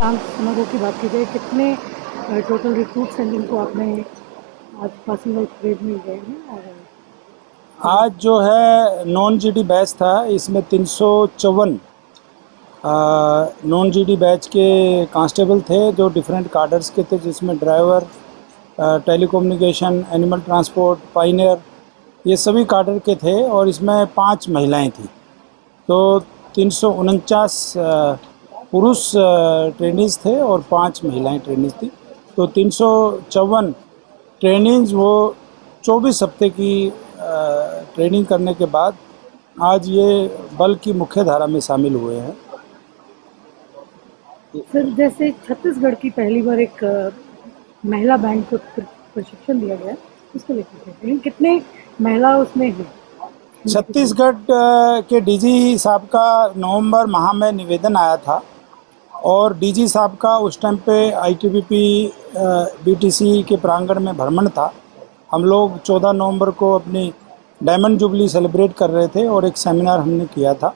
चांद समारोह की बात की जाए, कितने टोटल रिक्रूट्स हैं जिनको आपने आज पासिंग आउट परेड में गए हैं? और आज जो है नॉन जीडी बैच था, इसमें 354 नॉन जीडी बैच के कांस्टेबल थे जो डिफरेंट कार्डर्स के थे, जिसमें driver, telecommunication, animal transport, pioneer, ये सभी कार्डर के थे। और इसमें 5 महिलाएं थी। तो 349 पुरुष ट्रेनीज थे और 5 महिलाएं ट्रेनीज थी। तो 354 ट्रेनिंग्स वो 24 हफ्ते की ट्रेनिंग करने के बाद आज ये बल की मुख्य धारा में शामिल हुए हैं। सर, जैसे छत्तीसगढ़ की पहली बार एक महिला बैंड को प्रशिक्षण दिया गया, उसको लेकर कहते हैं कितने महिला उसमें हैं? छत्तीसगढ़ के डीजी साहब का नवंबर माह में निवेदन आया था और डीजी साहब का उस टाइम पे आईटीबीपी बीटीसी के प्रांगण में भ्रमण था। हम लोग 14 नवंबर को अपनी डायमंड जुबली सेलिब्रेट कर रहे थे और एक सेमिनार हमने किया था।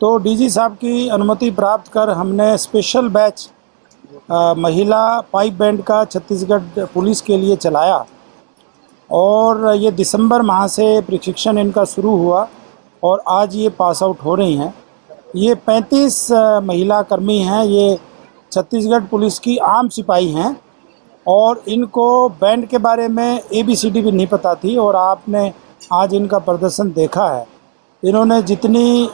तो डीजी साहब की अनुमति प्राप्त कर हमने स्पेशल बैच महिला पाइप बैंड का छत्तीसगढ़ पुलिस के लिए चलाया और ये दिसंबर माह से प्रशिक्षण इनका शुरू हुआ और आज ये पास आउट हो रही हैं। ये 35 महिला कर्मी हैं। ये छत्तीसगढ़ पुलिस की आम सिपाही हैं और इनको बैंड के बारे में ABCD भी नहीं पता थी और आपने आज इनका प्रदर्शन देखा है। इन्होंने जितनी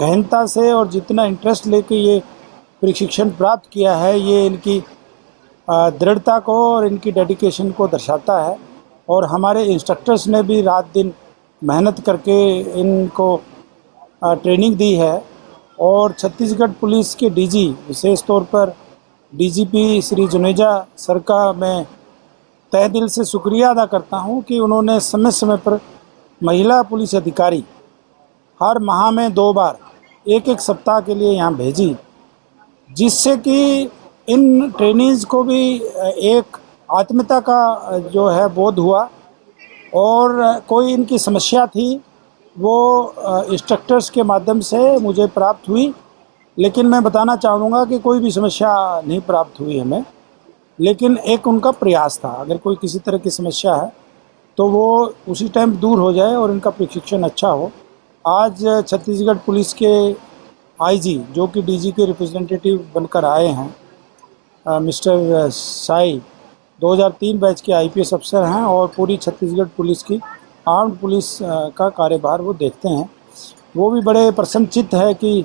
गहनता से और जितना इंटरेस्ट लेके ये प्रशिक्षण प्राप्त किया है, ये इनकी दृढ़ता को और इनकी डेडिकेशन को दर्शाता है। और हमारे इंस्ट्रक्टर्स ने भी रात दिन मेहनत करके इनको ट्रेनिंग दी है। और छत्तीसगढ़ पुलिस के डीजी, विशेष तौर पर डीजीपी श्री जुनेजा सर का मैं तहे दिल से शुक्रिया अदा करता हूं कि उन्होंने समय समय पर महिला पुलिस अधिकारी हर माह में 2 बार एक सप्ताह के लिए यहाँ भेजी, जिससे कि इन ट्रेनीज को भी एक आत्मीयता का जो है बोध हुआ। और कोई इनकी समस्या थी वो इंस्ट्रक्टर्स के माध्यम से मुझे प्राप्त हुई, लेकिन मैं बताना चाहूँगा कि कोई भी समस्या नहीं प्राप्त हुई हमें, लेकिन एक उनका प्रयास था। अगर कोई किसी तरह की समस्या है तो वो उसी टाइम दूर हो जाए और इनका प्रशिक्षण अच्छा हो। आज छत्तीसगढ़ पुलिस के आईजी, जो कि डीजी के रिप्रेजेंटेटिव बनकर आए हैं, मिस्टर साई, 2003 बैच के IPS अफसर हैं और पूरी छत्तीसगढ़ पुलिस की आर्म्ड पुलिस का कार्यभार वो देखते हैं। वो भी बड़े प्रसन्नचित्त है कि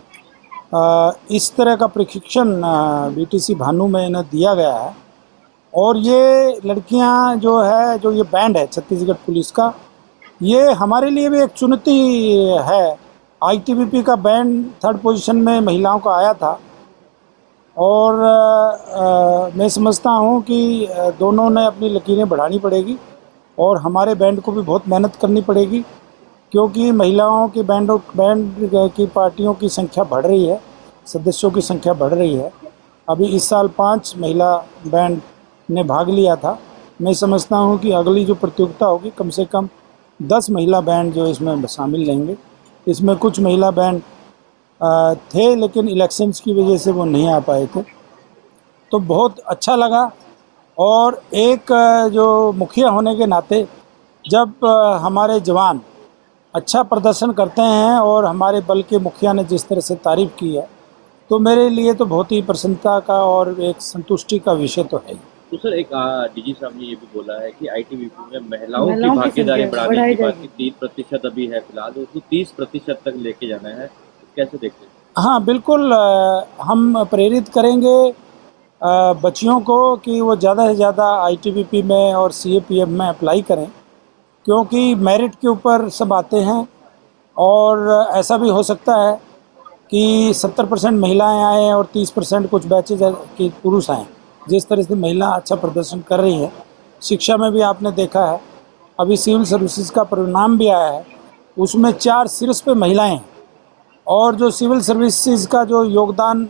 इस तरह का प्रशिक्षण BTC भानु में इन्हें दिया गया है। और ये लड़कियां जो है, जो ये बैंड है छत्तीसगढ़ पुलिस का, ये हमारे लिए भी एक चुनौती है। ITBP का बैंड 3rd पोजीशन में महिलाओं का आया था और मैं समझता हूँ कि दोनों ने अपनी लकीरें बढ़ानी पड़ेगी और हमारे बैंड को भी बहुत मेहनत करनी पड़ेगी, क्योंकि महिलाओं की बैंड की पार्टियों की संख्या बढ़ रही है, सदस्यों की संख्या बढ़ रही है। अभी इस साल 5 महिला बैंड ने भाग लिया था। मैं समझता हूँ कि अगली जो प्रतियोगिता होगी कम से कम 10 महिला बैंड जो इसमें शामिल रहेंगे। इसमें कुछ महिला बैंड थे लेकिन इलेक्शंस की वजह से वो नहीं आ पाए थे। तो बहुत अच्छा लगा। और एक जो मुखिया होने के नाते जब हमारे जवान अच्छा प्रदर्शन करते हैं और हमारे बल के मुखिया ने जिस तरह से तारीफ़ की है, तो मेरे लिए तो बहुत ही प्रसन्नता का और एक संतुष्टि का विषय तो है ही। तो सर, एक डीजी साहब ने ये भी बोला है कि ITBP में महिलाओं की महिलाओं की भागीदारी संख्या बढ़ाने बढ़ाई की बात की। जाएगी। 3% अभी है फिलहाल, तो उसको 30% तक लेके जाना है। कैसे देखते हैं? हाँ बिल्कुल, हम प्रेरित करेंगे बच्चियों को कि वो ज़्यादा से ज़्यादा ITBP में और CAPF में अप्लाई करें, क्योंकि मेरिट के ऊपर सब आते हैं। और ऐसा भी हो सकता है कि 70% महिलाएं आएँ और 30% कुछ बैचेज के पुरुष आएँ। जिस तरह से महिला अच्छा प्रदर्शन कर रही है, शिक्षा में भी आपने देखा है, अभी सिविल सर्विसेज का परिणाम भी आया है, उसमें 4 शीर्ष पे महिलाएं हैं। और जो सिविल सर्विसेज का जो योगदान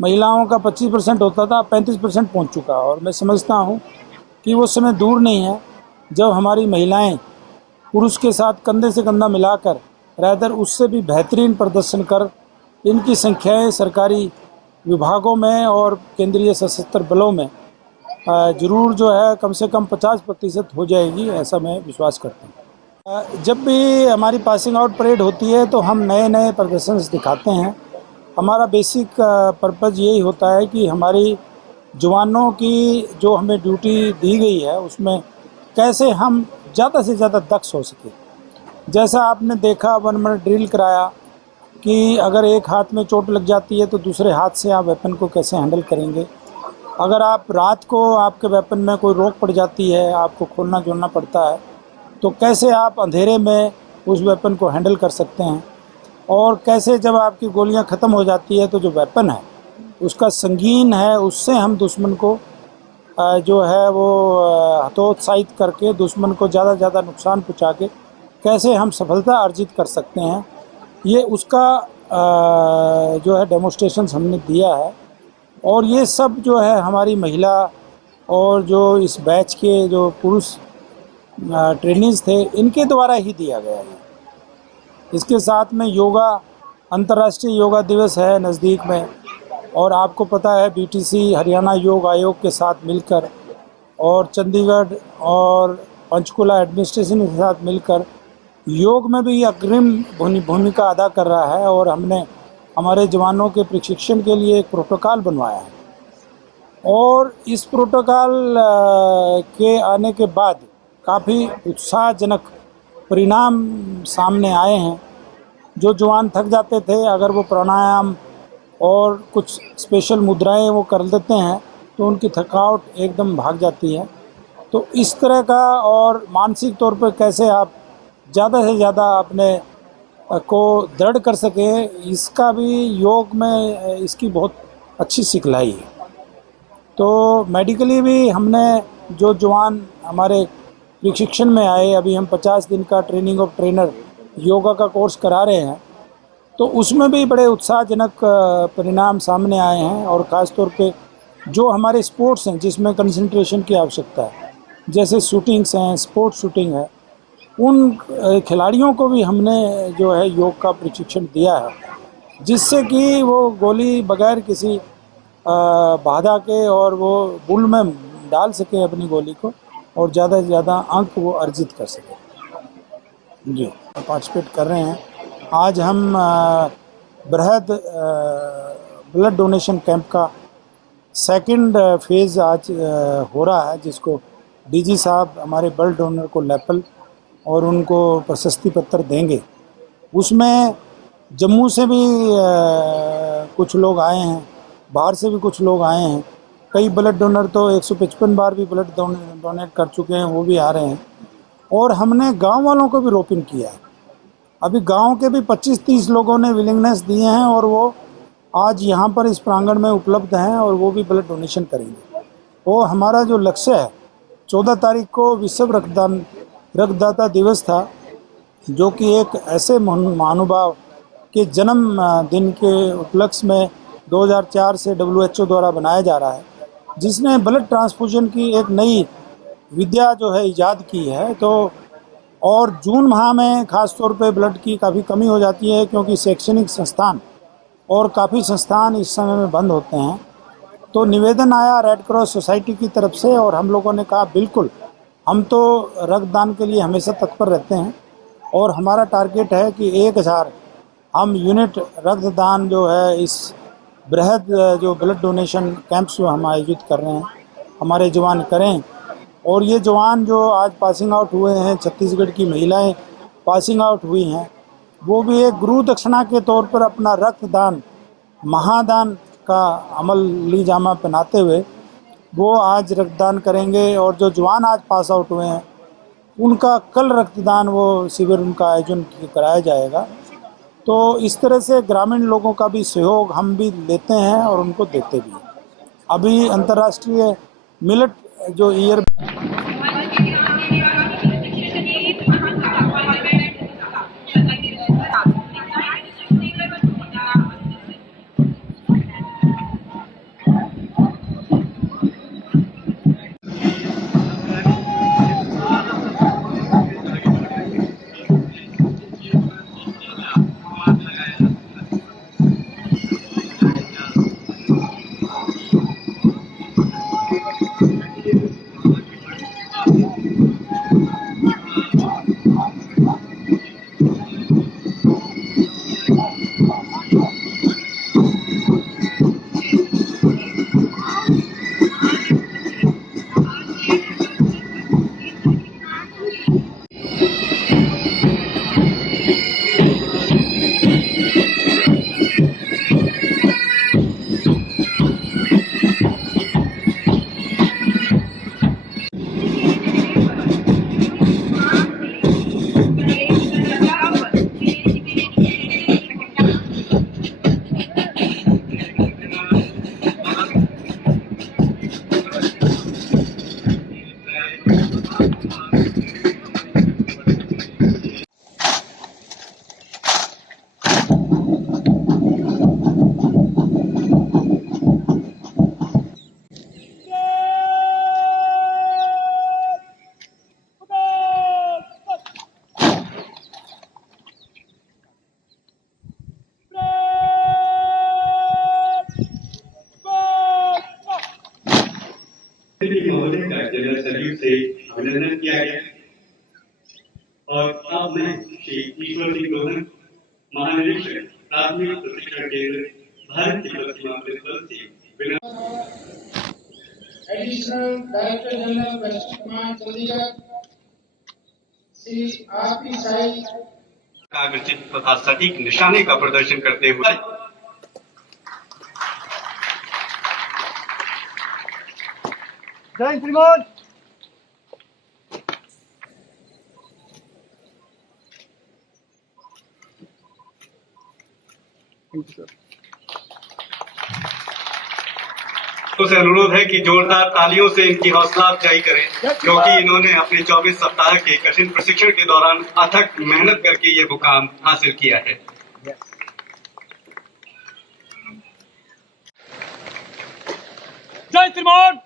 महिलाओं का 25% होता था, 35% पहुँच चुका। और मैं समझता हूँ कि वो समय दूर नहीं है जब हमारी महिलाएं पुरुष के साथ कंधे से कंधा मिलाकर, रादर उससे भी बेहतरीन प्रदर्शन कर इनकी संख्याएं सरकारी विभागों में और केंद्रीय सशस्त्र बलों में जरूर जो है कम से कम 50% हो जाएगी, ऐसा मैं विश्वास करता हूँ। जब भी हमारी पासिंग आउट परेड होती है तो हम नए नए प्रदर्शन दिखाते हैं। हमारा बेसिक पर्पज़ यही होता है कि हमारी जवानों की जो हमें ड्यूटी दी गई है उसमें कैसे हम ज़्यादा से ज़्यादा दक्ष हो सके। जैसा आपने देखा 1 मिनट ड्रिल कराया कि अगर एक हाथ में चोट लग जाती है तो दूसरे हाथ से आप वेपन को कैसे हैंडल करेंगे। अगर आप रात को आपके वेपन में कोई रोक पड़ जाती है, आपको खोलना जोड़ना पड़ता है, तो कैसे आप अंधेरे में उस वेपन को हैंडल कर सकते हैं। और कैसे जब आपकी गोलियां ख़त्म हो जाती है तो जो वेपन है उसका संगीन है, उससे हम दुश्मन को जो है वो हतोत्साहित करके दुश्मन को ज़्यादा से ज़्यादा नुकसान पहुंचा के कैसे हम सफलता अर्जित कर सकते हैं, ये उसका जो है डेमोस्ट्रेशंस हमने दिया है। और ये सब जो है हमारी महिला और जो इस बैच के जो पुरुष ट्रेनिंग्स थे इनके द्वारा ही दिया गया है। इसके साथ में योगा, अंतर्राष्ट्रीय योगा दिवस है नज़दीक में, और आपको पता है बीटीसी हरियाणा योग आयोग के साथ मिलकर और चंडीगढ़ और पंचकुला एडमिनिस्ट्रेशन के साथ मिलकर योग में भी अग्रिम भूमिका अदा कर रहा है। और हमने हमारे जवानों के प्रशिक्षण के लिए एक प्रोटोकॉल बनवाया है, और इस प्रोटोकॉल के आने के बाद काफ़ी उत्साहजनक परिणाम सामने आए हैं। जो जवान थक जाते थे, अगर वो प्राणायाम और कुछ स्पेशल मुद्राएं वो कर लेते हैं तो उनकी थकावट एकदम भाग जाती है। तो इस तरह का, और मानसिक तौर पर कैसे आप ज़्यादा से ज़्यादा अपने को दृढ़ कर सकें, इसका भी योग में इसकी बहुत अच्छी सिखलाई है। तो मेडिकली भी हमने जो जवान हमारे प्रशिक्षण में आए, अभी हम 50 दिन का ट्रेनिंग ऑफ ट्रेनर योगा का कोर्स करा रहे हैं, तो उसमें भी बड़े उत्साहजनक परिणाम सामने आए हैं। और ख़ास तौर पे जो हमारे स्पोर्ट्स हैं जिसमें कंसंट्रेशन की आवश्यकता है, जैसे शूटिंग्स हैं, स्पोर्ट्स शूटिंग है, उन खिलाड़ियों को भी हमने जो है योग का प्रशिक्षण दिया है, जिससे कि वो गोली बगैर किसी बाधा के और वो बुल में डाल सके अपनी गोली को, और ज़्यादा से ज़्यादा अंक वो अर्जित कर सके। जी, पार्टिसिपेट कर रहे हैं। आज हम बृहद ब्लड डोनेशन कैंप का सेकंड फेज़ आज हो रहा है, जिसको डीजी साहब हमारे ब्लड डोनर को लेपल और उनको प्रशस्ति पत्र देंगे। उसमें जम्मू से भी कुछ लोग आए हैं, बाहर से भी कुछ लोग आए हैं। कई ब्लड डोनर तो 155 बार भी ब्लड डोनेट कर चुके हैं, वो भी आ रहे हैं। और हमने गांव वालों को भी रोपिन किया है। अभी गांव के भी 25-30 लोगों ने विलिंगनेस दिए हैं, और वो आज यहाँ पर इस प्रांगण में उपलब्ध हैं, और वो भी ब्लड डोनेशन करेंगे। वो हमारा जो लक्ष्य है, 14 तारीख को विश्व रक्तदाता दिवस था, जो कि एक ऐसे महानुभाव के जन्म दिन के उपलक्ष्य में 2004 से WHO द्वारा बनाया जा रहा है, जिसने ब्लड ट्रांसफ्यूजन की एक नई विद्या जो है ईजाद की है। तो और जून माह में ख़ास तौर पे ब्लड की काफ़ी कमी हो जाती है, क्योंकि शैक्षणिक संस्थान और काफ़ी संस्थान इस समय में बंद होते हैं। तो निवेदन आया रेड क्रॉस सोसाइटी की तरफ से, और हम लोगों ने कहा बिल्कुल, हम तो रक्तदान के लिए हमेशा तत्पर रहते हैं, और हमारा टारगेट है कि 1000 हम यूनिट रक्तदान जो है इस बृहद जो ब्लड डोनेशन कैंप्स जो हम आयोजित कर रहे हैं, हमारे जवान करें। और ये जवान जो आज पासिंग आउट हुए हैं, छत्तीसगढ़ की महिलाएं पासिंग आउट हुई हैं, वो भी एक गुरु दक्षिणा के तौर पर अपना रक्तदान, महादान का अमली जामा पहनाते हुए वो आज रक्तदान करेंगे। और जो जवान आज पास आउट हुए हैं, उनका कल रक्तदान वो शिविर उनका आयोजन कराया जाएगा। तो इस तरह से ग्रामीण लोगों का भी सहयोग हम भी लेते हैं और उनको देते भी हैं। अभी अंतर्राष्ट्रीय मिलेट जो ईयर महोदय का जनरल सैल्यूट से अभिनंदन किया गया और अब मैं श्री ईश्वर सिंह लोहन, महानिरीक्षक प्राथमिक प्रशिक्षण केंद्र भारत तिब्बत सीमा पुलिस बल से additional director general western command Chandigarh Shri RP Sai कागजित तथा सटीक निशाने का प्रदर्शन करते हुए जय श्रीमान। से अनुरोध है कि जोरदार तालियों से इनकी हौसला अफजाई करें, क्योंकि इन्होंने अपने 24 सप्ताह के कठिन प्रशिक्षण के दौरान अथक मेहनत करके ये मुकाम हासिल किया है। जय श्रीमान।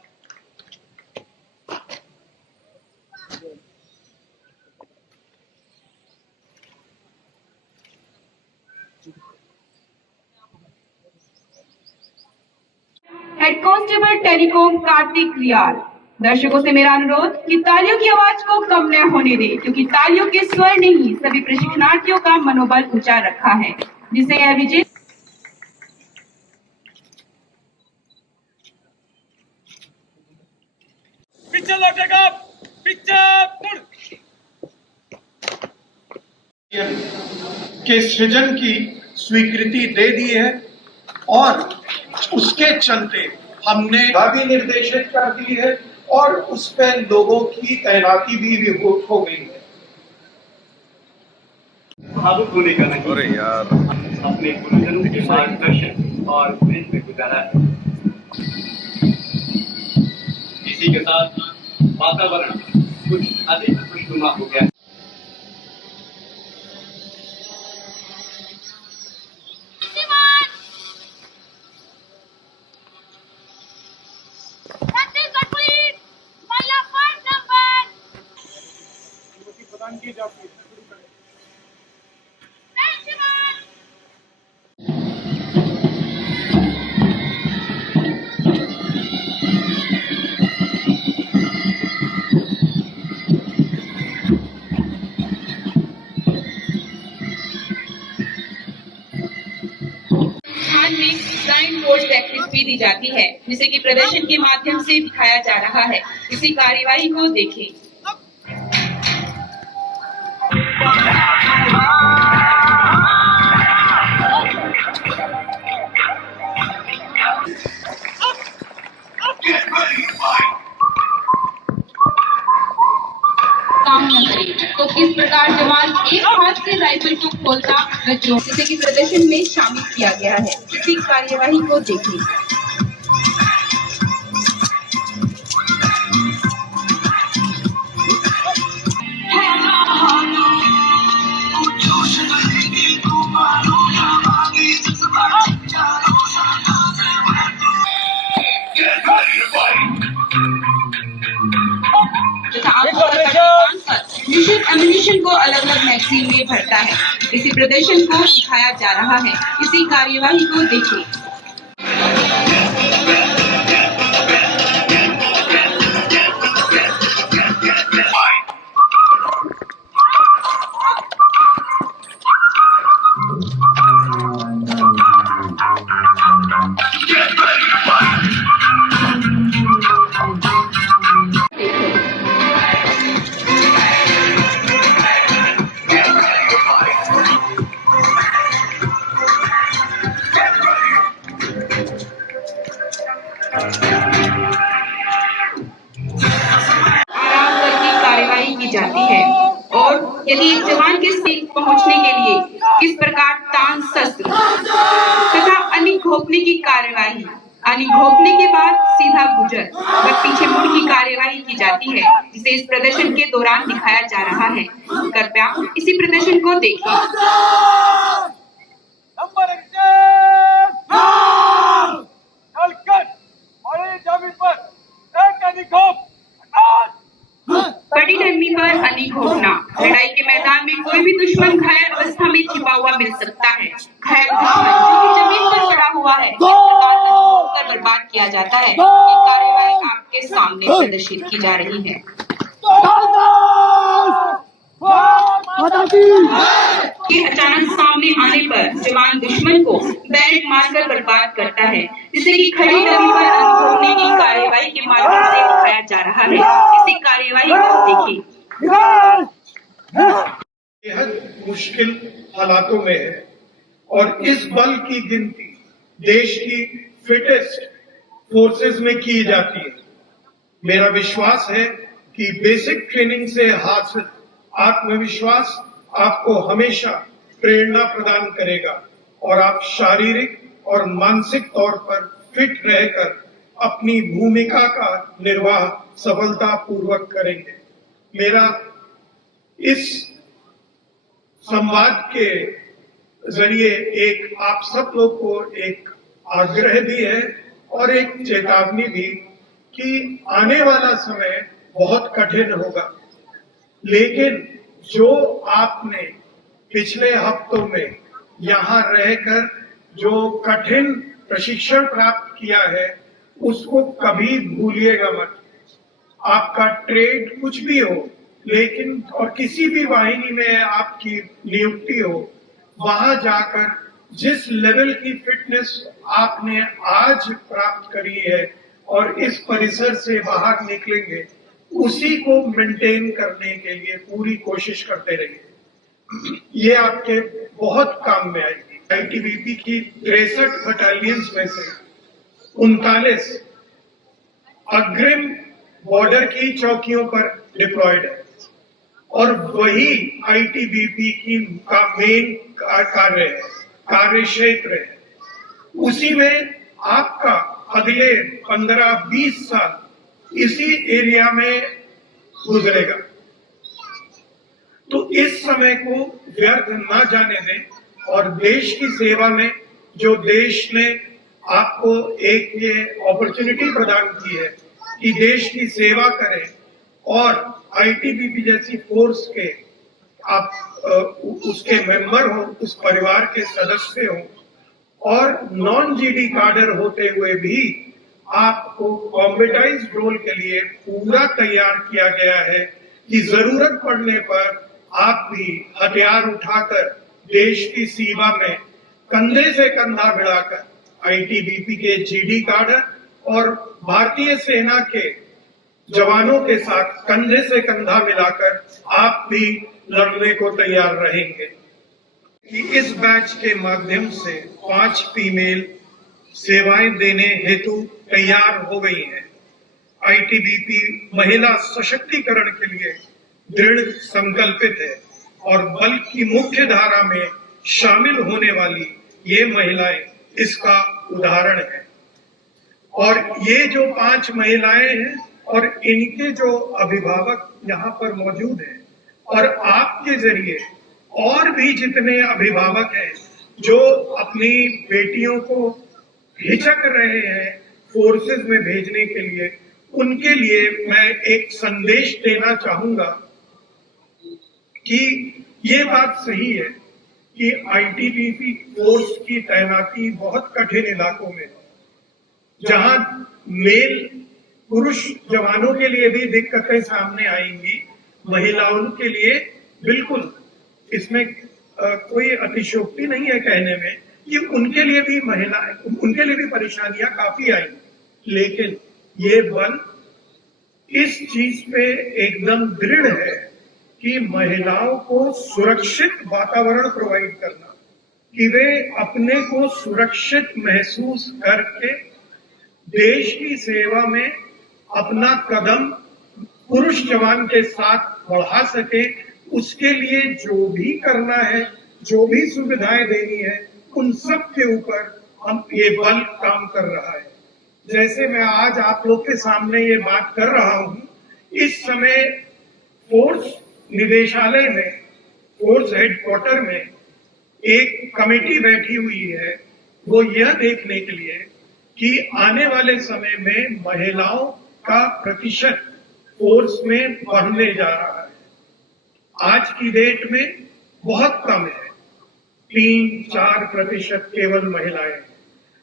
Head constable telecom Kartik Riyal. दर्शकों से मेरा अनुरोध कि तालियों की आवाज को कम न होने दें, क्योंकि तालियों के स्वर ने ही सभी प्रशिक्षणार्थियों का मनोबल ऊंचा रखा है, जिसे यह विजय पीछे लौटेगा, पीछे मुड़। के सृजन की स्वीकृति दे दी है और उसके चलते हमने भी निर्देशित कर दी है और उस पर लोगों की तैनाती भी हो गई है। भावुक होने का नहीं, अरे यार, अपने गुरुजनों के मार्गदर्शन और प्रेम में गुजारा है। इसी के साथ वातावरण कुछ अधिक खुशनुमा हो गया। की जाती है। प्रैक्टिस भी दी जाती है, जिसे कि प्रदर्शन के माध्यम से दिखाया जा रहा है। इसी कार्यवाही को देखें। काम न करे तो किस प्रकार जवान एक हाथ से राइफल को खोलता व जो जिसे कि प्रदर्शन में शामिल किया गया है। इसी कार्यवाही को देखें। निश्चित एमिनेशन को अलग अलग मैगजीन में भरता है। इसी प्रदर्शन को दिखाया जा रहा है। इसी कार्यवाही को देखें। जाती है और यदि एक जवान के सीट पहुंचने के लिए किस प्रकार तान शस्त्र तथा अन्य घोंपने की कार्यवाही, अन्य घोंपने के बाद सीधा गुजर व पीछे मुड़ की कार्यवाही की जाती है, जिसे इस प्रदर्शन के दौरान दिखाया जा रहा है। कृपया इसी प्रदर्शन को देखें। बड़ी डंडी पर अली घोपना। लड़ाई के मैदान में कोई भी दुश्मन घायल अवस्था में छिपा हुआ मिल सकता है। घायल दुश्मन जो कि जमीन पर पड़ा हुआ है, इस प्रकार कर बर्बाद किया जाता है। ये कार्यवाही आपके के सामने प्रदर्शित की जा रही है। के अचानक सामने आने पर जवान दुश्मन को बैरिक मारकर बर्बाद करता है, जिसे कि खड़ी जमीन पर अनहोनी की कार्यवाही के माध्यम से दिखाया जा रहा है। इसी कार्यवाही को देखिए। बेहद मुश्किल हालातों में है और इस बल की गिनती देश की फिटेस्ट फोर्सेस में की जाती है। मेरा विश्वास है कि बेसिक ट्रेनिंग से हासिल आत्मविश्वास आपको हमेशा प्रेरणा प्रदान करेगा और आप शारीरिक और मानसिक तौर पर फिट रहकर अपनी भूमिका का निर्वाह सफलतापूर्वक करेंगे। मेरा इस संवाद के जरिए एक आप सब लोग को एक आग्रह भी है और एक चेतावनी भी कि आने वाला समय बहुत कठिन होगा, लेकिन जो आपने पिछले हफ्तों में यहाँ रहकर जो कठिन प्रशिक्षण प्राप्त किया है उसको कभी भूलिएगा मत। आपका ट्रेड कुछ भी हो, लेकिन और किसी भी वाहिनी में आपकी नियुक्ति हो, वहां जाकर जिस लेवल की फिटनेस आपने आज प्राप्त करी है और इस परिसर से बाहर निकलेंगे, उसी को मेंटेन करने के लिए पूरी कोशिश करते रहिए। ये आपके बहुत काम में आएगी। आईटीबीपी की 63 बटालियंस में से 39 अग्रिम बॉर्डर की चौकियों पर डिप्लॉयड है और वही आईटीबीपी की का मेन कार्य है, कार्य क्षेत्र है। उसी में आपका अगले 15-20 साल इसी एरिया में गुजरेगा। तो इस समय को व्यर्थ ना जाने दें और देश की सेवा में जो देश ने आपको एक ये अपॉर्चुनिटी प्रदान की है कि देश की सेवा करें और आईटीबीपी जैसी फोर्स के आप उसके मेंबर हो, उस परिवार के सदस्य हो और नॉन जीडी काडर होते हुए भी आपको कॉम्बेटाइज्ड रोल के लिए पूरा तैयार किया गया है कि जरूरत पड़ने पर आप भी हथियार उठाकर देश की सेवा में कंधे से कंधा भिड़ाकर आईटीबीपी के जीडी काडर और भारतीय सेना के जवानों के साथ कंधे से कंधा मिलाकर आप भी लड़ने को तैयार रहेंगे। इस बैच के माध्यम से 5 फीमेल सेवाएं देने हेतु तैयार हो गई हैं। आईटीबीपी महिला सशक्तिकरण के लिए दृढ़ संकल्पित है और बल की मुख्य धारा में शामिल होने वाली ये महिलाएं इसका उदाहरण है। और ये जो 5 महिलाएं हैं और इनके जो अभिभावक यहाँ पर मौजूद हैं और आपके जरिए और भी जितने अभिभावक हैं जो अपनी बेटियों को हिचक रहे हैं फोर्सेस में भेजने के लिए, उनके लिए मैं एक संदेश देना चाहूंगा कि ये बात सही है कि आईटीबीपी फोर्स की तैनाती बहुत कठिन इलाकों में, जहां मेल पुरुष जवानों के लिए भी दिक्कतें सामने आएंगी, महिलाओं के लिए बिल्कुल इसमें कोई अतिशयोक्ति नहीं है कहने में कि उनके लिए भी परेशानियां काफी आएंगी, लेकिन ये बल इस चीज पे एकदम दृढ़ है कि महिलाओं को सुरक्षित वातावरण प्रोवाइड करना, कि वे अपने को सुरक्षित महसूस करके देश की सेवा में अपना कदम पुरुष जवान के साथ बढ़ा सके। उसके लिए जो भी करना है, जो भी सुविधाएं देनी है, उन सब के ऊपर हम ये बल काम कर रहा है। जैसे मैं आज आप लोग के सामने ये बात कर रहा हूं, इस समय फोर्स निदेशालय में, फोर्स हेडक्वार्टर में एक कमेटी बैठी हुई है, वो यह देखने के लिए कि आने वाले समय में महिलाओं का प्रतिशत फोर्स में बढ़ने जा रहा है। आज की डेट में बहुत कम है, 3-4% केवल महिलाएं,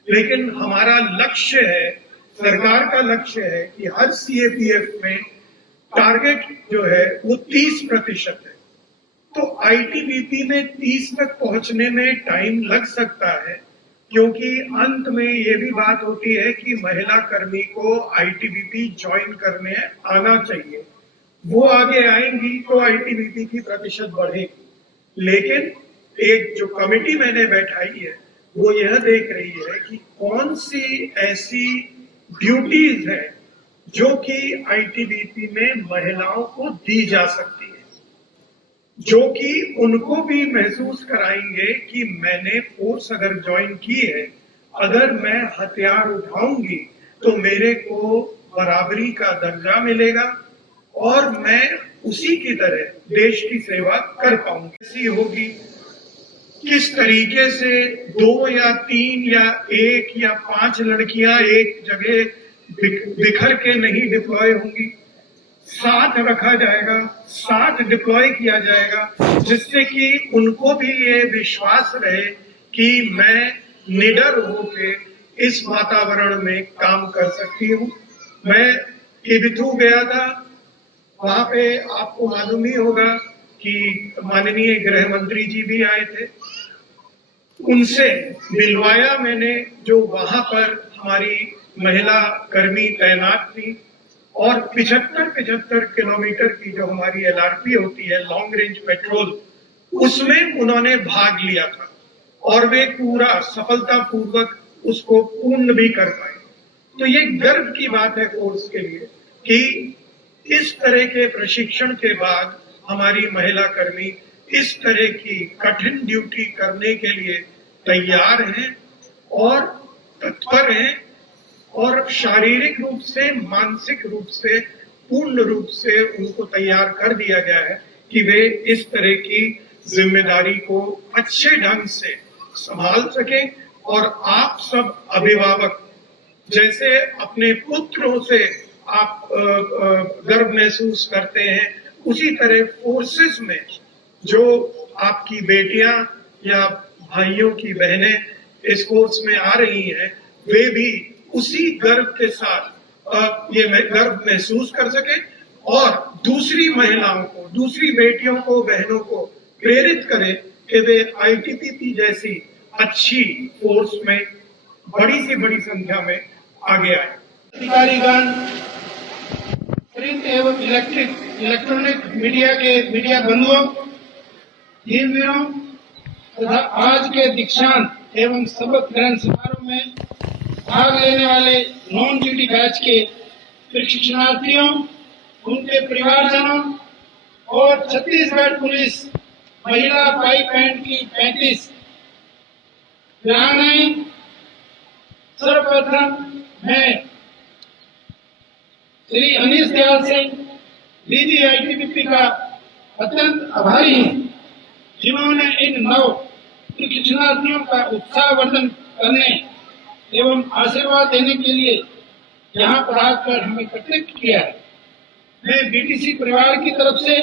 लेकिन हमारा लक्ष्य है सरकार का लक्ष्य है कि हर सीएपीएफ में टारगेट जो है वो 30% है। तो आईटीबीपी में 30 तक पहुंचने में टाइम लग सकता है, क्योंकि अंत में ये भी बात होती है कि महिला कर्मी को आईटीबीपी ज्वाइन करने आना चाहिए। वो आगे आएंगी तो आईटीबीपी की प्रतिशत बढ़ेगी। लेकिन एक जो कमेटी मैंने बैठाई है वो यह देख रही है कि कौन सी ऐसी ड्यूटीज है जो कि आईटीबीपी में महिलाओं को दी जा सकती है, जो कि उनको भी महसूस कराएंगे कि मैंने फोर्स अगर ज्वाइन की है, अगर मैं हथियार उठाऊंगी तो मेरे को बराबरी का दर्जा मिलेगा और मैं उसी की तरह देश की सेवा कर पाऊंगी। ऐसी होगी किस तरीके से 2 या 3 या 1 या 5 लड़कियां एक जगह बिखर के नहीं डिप्लॉय होंगी, साथ रखा जाएगा, साथ डिप्लॉय किया जाएगा, जिससे कि उनको भी ये विश्वास रहे कि मैं निडर होके इस वातावरण में काम कर सकती हूँ। मैं किबिथू गया था, वहां पे आपको मालूम ही होगा कि माननीय गृह मंत्री जी भी आए थे, उनसे मिलवाया मैंने, जो वहां पर हमारी महिला कर्मी तैनात थी, और 75 किलोमीटर की जो हमारी एलआरपी होती है, लॉन्ग रेंज पेट्रोल, उसमें उन्होंने भाग लिया था और वे पूरा सफलतापूर्वक उसको पूर्ण भी कर पाए। तो ये गर्व की बात है फोर्स के लिए कि इस तरह के प्रशिक्षण के बाद हमारी महिला कर्मी इस तरह की कठिन ड्यूटी करने के लिए तैयार हैं और तत्पर हैं, और शारीरिक रूप से, मानसिक रूप से, पूर्ण रूप से उनको तैयार कर दिया गया है कि वे इस तरह की जिम्मेदारी को अच्छे ढंग से संभाल सकें। और आप सब अभिभावक जैसे अपने पुत्रों से आप गर्व महसूस करते हैं, उसी तरह फोर्सेस में जो आपकी बेटियां या भाइयों की बहनें इस फोर्स में आ रही हैं, वे भी उसी गर्व के साथ ये गर्व महसूस कर सके और दूसरी महिलाओं को, दूसरी बेटियों को, बहनों को प्रेरित करें कि वे आईटीबीपी जैसी अच्छी फोर्स में बड़ी से बड़ी संख्या में आगे आए। अधिकारीगण, प्रिंट एवं इलेक्ट्रॉनिक मीडिया के मीडिया बंधुओं, इन दिनों तथा आज के दीक्षांत एवं शपथ ग्रहण समारोह में भाग लेने वाले नॉन ड्यूटी बैच के प्रशिक्षणार्थियों, उनके परिवारजनों और छत्तीसगढ़ पुलिस महिला पाइप बैंड की 35 वीरांगनाएं, सर्वप्रथम मैं श्री अनीश दयाल सिंह, डीजी आईटीबीपी का अत्यंत आभारी हूँ, जिन्होंने इन नव प्रशिक्षणार्थियों का उत्साहवर्धन करने एवं आशीर्वाद देने के लिए यहाँ पर आकर हमें एकत्रित किया है। मैं बीटीसी परिवार की तरफ से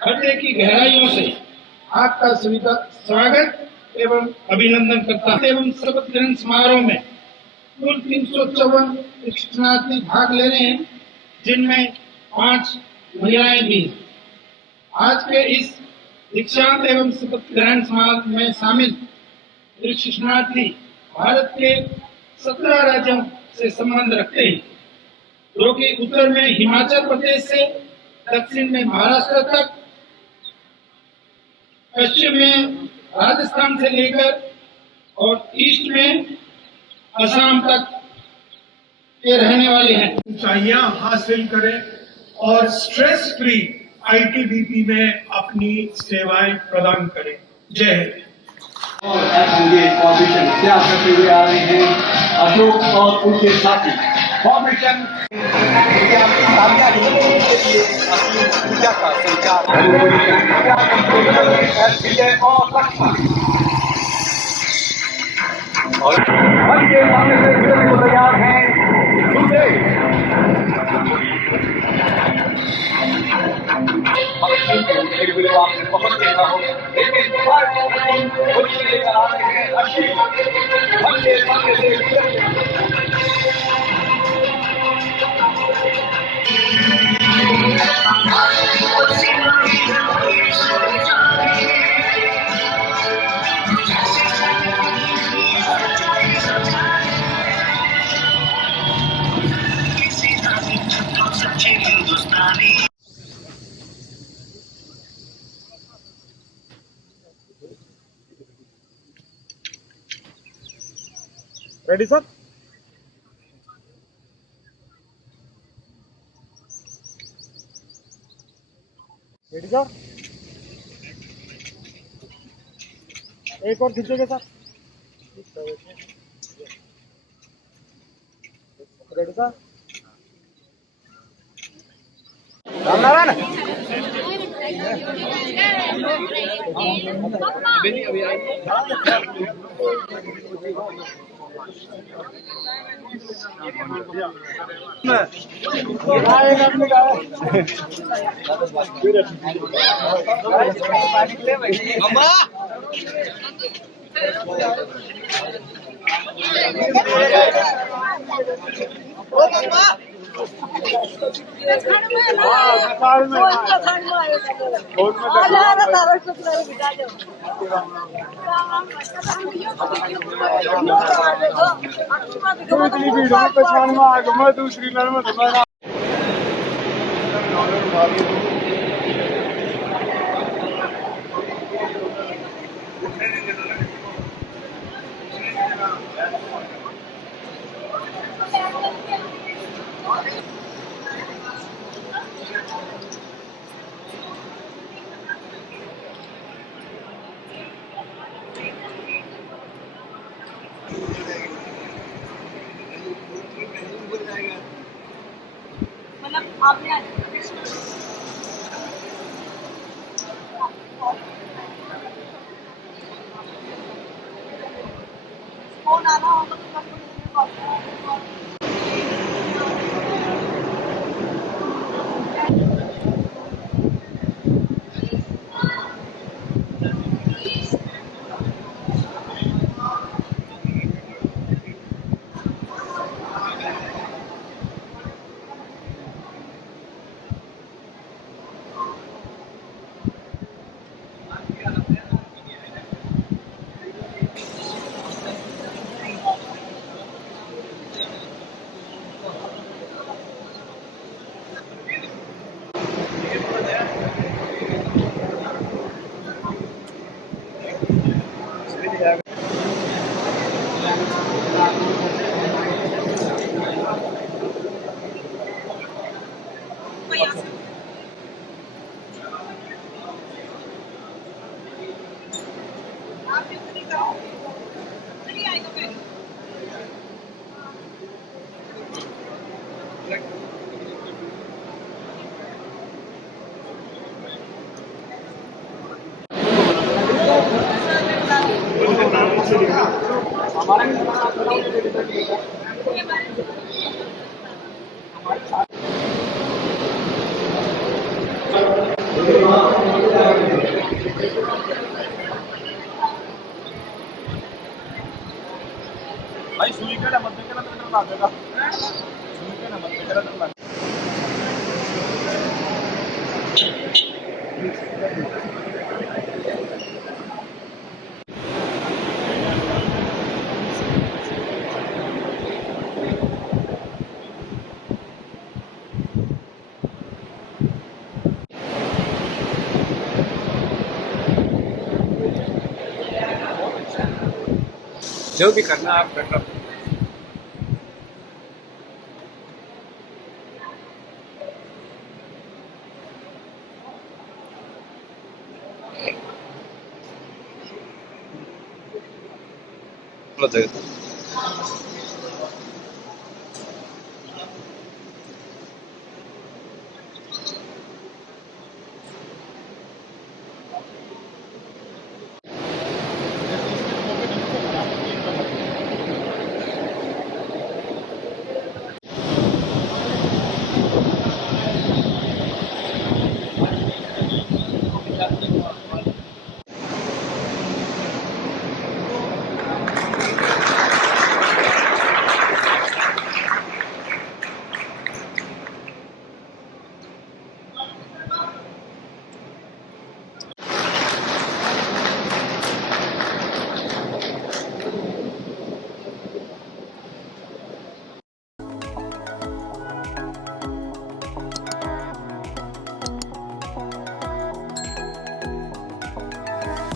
हृदय की गहराइयों से आपका स्वागत एवं अभिनंदन करता हूं। एवं शपथ ग्रहण समारोह में कुल 354 प्रशिक्षणार्थी भाग ले रहे हैं, जिनमें 5 महिलाएं भी हैं। आज के इस दीक्षांत एवं शपथ ग्रहण समारोह में शामिल प्रशिक्षणार्थी भारत के 17 राज्यों से संबंध रखते हैं, जो कि उत्तर में हिमाचल प्रदेश से दक्षिण में महाराष्ट्र तक, पश्चिम में राजस्थान से लेकर और ईस्ट में असम तक के रहने वाले हैं। ऊंचाइयां हासिल करें और स्ट्रेस फ्री आईटीबीपी में अपनी सेवाएं प्रदान करें। जय हिंद। ये फॉर्मेशन तैयार करते हुए आ रहे हैं अशोक और उनके साथी। फॉर्मेशन पूजा का संचार और सामने से तैयार हैं आपने बहुत देखा हो, लेकिन लेकर आ रहे हैं रेडी सर? Ready sir? एक और खींचोगे सर? Ready sir? रामनारायण दूसरी भाई सुई के मत देना तो ला देगा सुई के मत देना तो ला जो भी करना आप कर लो। जगह